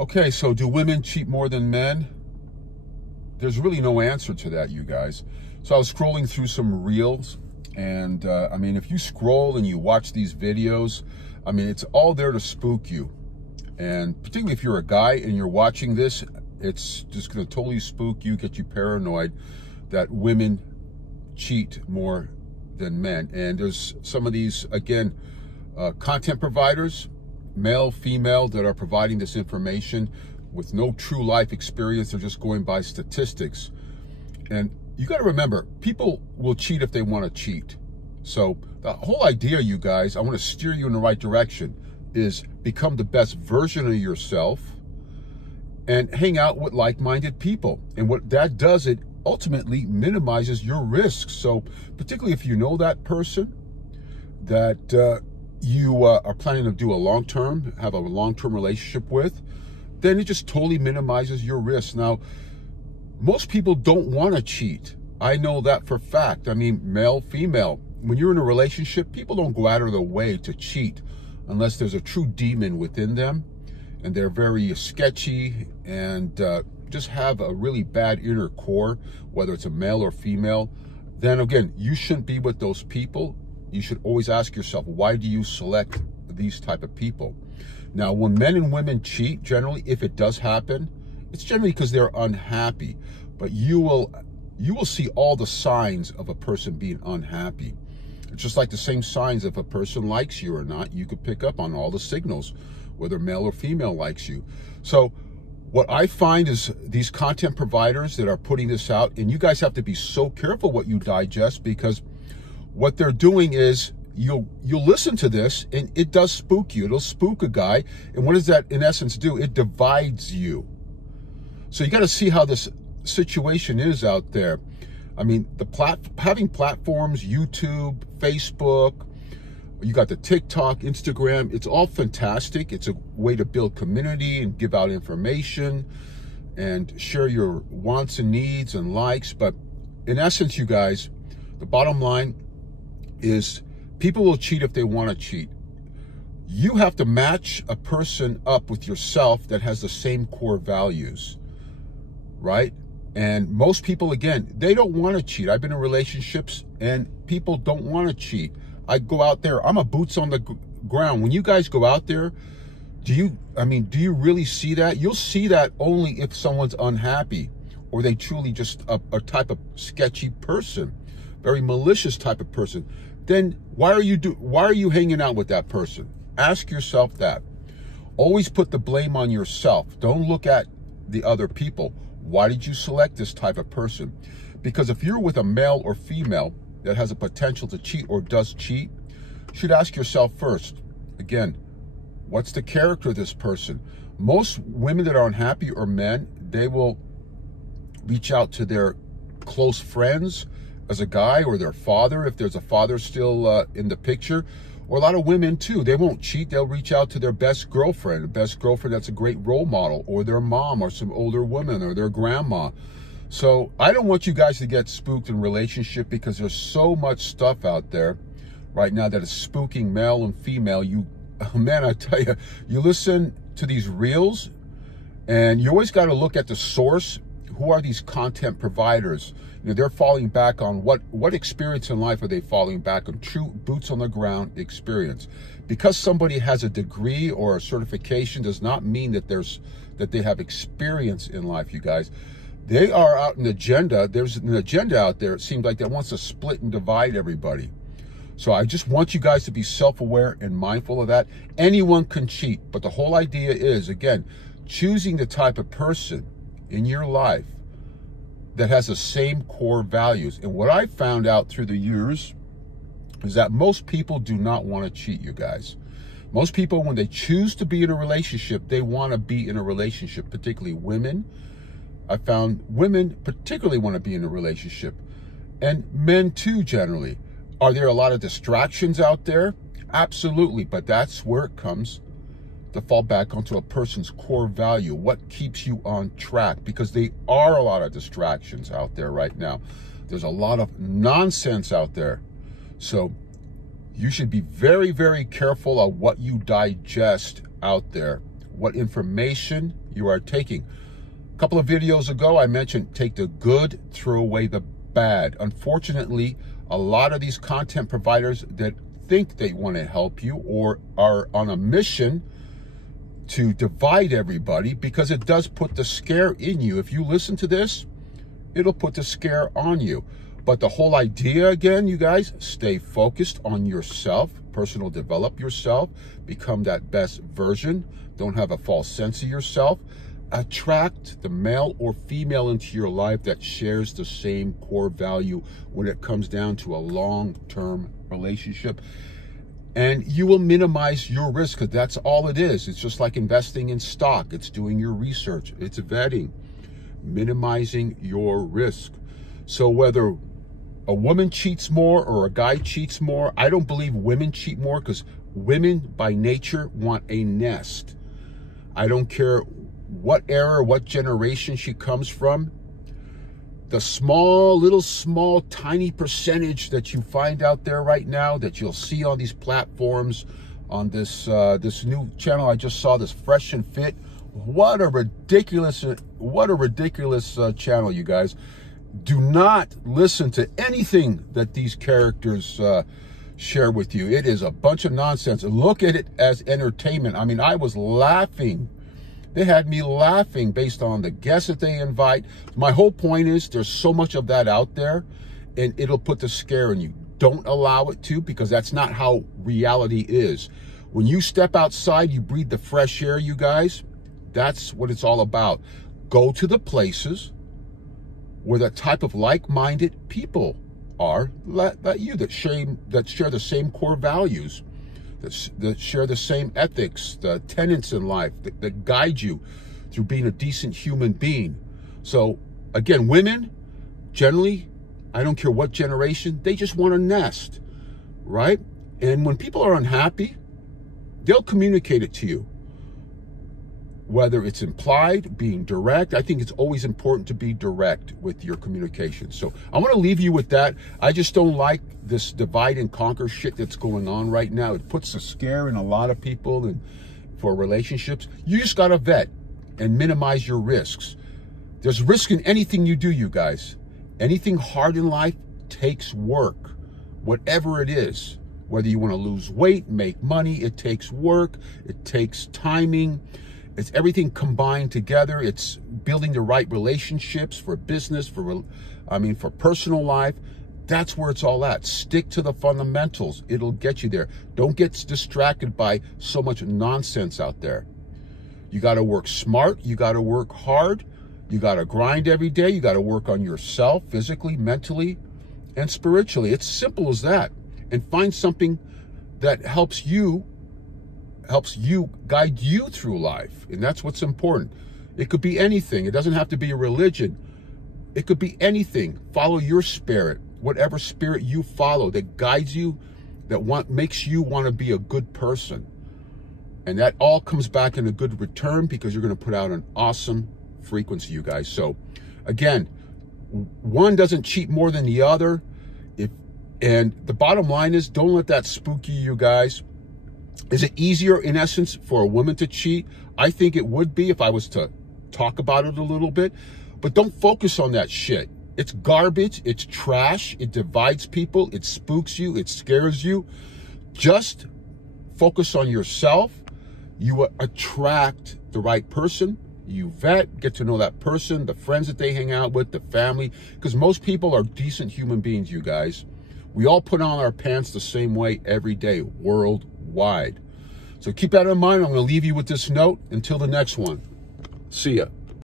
Okay, so do women cheat more than men? There's really no answer to that, you guys. So I was scrolling through some reels, and I mean, if you scroll and you watch these videos, I mean, it's all there to spook you. And particularly if you're a guy and you're watching this, it's just going to totally spook you, get you paranoid that women cheat more than men. And there's some of these, again, content providers, male, female, that are providing this information with no true life experience. They're just going by statistics. And you got to remember, people will cheat if they want to cheat. So the whole idea, you guys, I want to steer you in the right direction, is become the best version of yourself and hang out with like-minded people. And what that does, it ultimately minimizes your risks. So particularly if you know that person that you are planning to do a long-term, have a long-term relationship with, then it just totally minimizes your risks. Now, most people don't want to cheat. I know that for a fact. I mean, male, female, when you're in a relationship, people don't go out of their way to cheat unless there's a true demon within them and they're very sketchy and just have a really bad inner core, whether it's a male or female. Then again, you shouldn't be with those people. You should always ask yourself, why do you select these type of people? Now, when men and women cheat, generally, if it does happen, it's generally because they're unhappy. But you will see all the signs of a person being unhappy. It's just like the same signs if a person likes you or not. You could pick up on all the signals, whether male or female likes you. So what I find is these content providers that are putting this out, and you guys have to be so careful what you digest, because what they're doing is you'll listen to this and it does spook you. It'll spook a guy. And what does that in essence do? It divides you. So you got to see how this situation is out there. I mean, having platforms, YouTube, Facebook, you got the TikTok, Instagram, it's all fantastic. It's a way to build community and give out information and share your wants and needs and likes. But in essence, you guys, the bottom line is people will cheat if they want to cheat. You have to match a person up with yourself that has the same core values, right? And most people, again, they don't want to cheat. I've been in relationships and people don't want to cheat. I go out there, I'm a boots on the ground. When you guys go out there, do you really see that? You'll see that only if someone's unhappy or they truly just a type of sketchy person, very malicious type of person. Then why are you hanging out with that person? Ask yourself that. Always put the blame on yourself. Don't look at the other people. Why did you select this type of person? Because if you're with a male or female that has a potential to cheat or does cheat, you should ask yourself first, again, what's the character of this person? Most women that are unhappy, or men, they will reach out to their close friends as a guy, or their father, if there's a father still in the picture. Or a lot of women too, they won't cheat. They'll reach out to their best girlfriend that's a great role model, or their mom, or some older woman, or their grandma. So I don't want you guys to get spooked in relationship, because there's so much stuff out there right now that is spooking male and female. Man, I tell you, you listen to these reels and you always got to look at the source. Who are these content providers? You know, they're falling back on what experience in life are they falling back on? True boots on the ground experience. Because somebody has a degree or a certification does not mean that they have experience in life, you guys. They are out an agenda. There's an agenda out there, it seems like, that wants to split and divide everybody. So I just want you guys to be self-aware and mindful of that. Anyone can cheat, but the whole idea is, again, choosing the type of person in your life that has the same core values. And what I found out through the years is that most people do not want to cheat, you guys. Most people, when they choose to be in a relationship, they want to be in a relationship, particularly women. I found women particularly want to be in a relationship, and men too, generally. Are there a lot of distractions out there? Absolutely, but that's where it comes to fall back onto a person's core value. What keeps you on track? Because there are a lot of distractions out there right now. There's a lot of nonsense out there. So you should be very, very careful of what you digest out there what information you are taking. A couple of videos ago, I mentioned take the good, throw away the bad. Unfortunately, a lot of these content providers that think they want to help you or are on a mission to divide everybody, because it does put the scare in you. If you listen to this, it'll put the scare on you. But the whole idea, again, you guys, stay focused on yourself, personal develop yourself, become that best version. Don't have a false sense of yourself. Attract the male or female into your life that shares the same core value when it comes down to a long-term relationship. And you will minimize your risk, because that's all it is. It's just like investing in stock. It's doing your research. It's vetting, minimizing your risk. So whether a woman cheats more or a guy cheats more, I don't believe women cheat more, because women by nature want a nest. I don't care what era, what generation she comes from. The small, tiny percentage that you find out there right now that you'll see on these platforms, on this this new channel I just saw, this Fresh and Fit. What a ridiculous channel, you guys. Do not listen to anything that these characters share with you. It is a bunch of nonsense. Look at it as entertainment. I mean, I was laughing. They had me laughing based on the guests that they invite. My whole point is there's so much of that out there, and it'll put the scare in you. Don't allow it to, because that's not how reality is. When you step outside, you breathe the fresh air, you guys. That's what it's all about. Go to the places where that type of like-minded people are, that share the same core values, that share the same ethics, the tenets in life, that guide you through being a decent human being. So again, women, generally, I don't care what generation, they just want a nest, right? And when people are unhappy, they'll communicate it to you. Whether it's implied, being direct, I think it's always important to be direct with your communication. So I want to leave you with that. I just don't like this divide and conquer shit that's going on right now. It puts a scare in a lot of people and for relationships. You just got to vet and minimize your risks. There's risk in anything you do, you guys. Anything hard in life takes work, whatever it is. Whether you want to lose weight, make money, it takes work, it takes timing. It's everything combined together. It's building the right relationships for business, for personal life. That's where it's all at. Stick to the fundamentals. It'll get you there. Don't get distracted by so much nonsense out there. You got to work smart. You got to work hard. You got to grind every day. You got to work on yourself physically, mentally, and spiritually. It's simple as that. And find something that helps you guide you through life. And that's what's important. It could be anything. It doesn't have to be a religion. It could be anything. Follow your spirit, whatever spirit you follow that guides you, that makes you want to be a good person. And that all comes back in a good return, because you're going to put out an awesome frequency, you guys. So again, one doesn't cheat more than the other. And the bottom line is, don't let that spook you guys. Is it easier, in essence, for a woman to cheat? I think it would be if I was to talk about it a little bit. But don't focus on that shit. It's garbage. It's trash. It divides people. It spooks you. It scares you. Just focus on yourself. You attract the right person. You vet, get to know that person, the friends that they hang out with, the family. Because most people are decent human beings, you guys. We all put on our pants the same way every day, worldwide. So keep that in mind. I'm going to leave you with this note. Until the next one. See ya.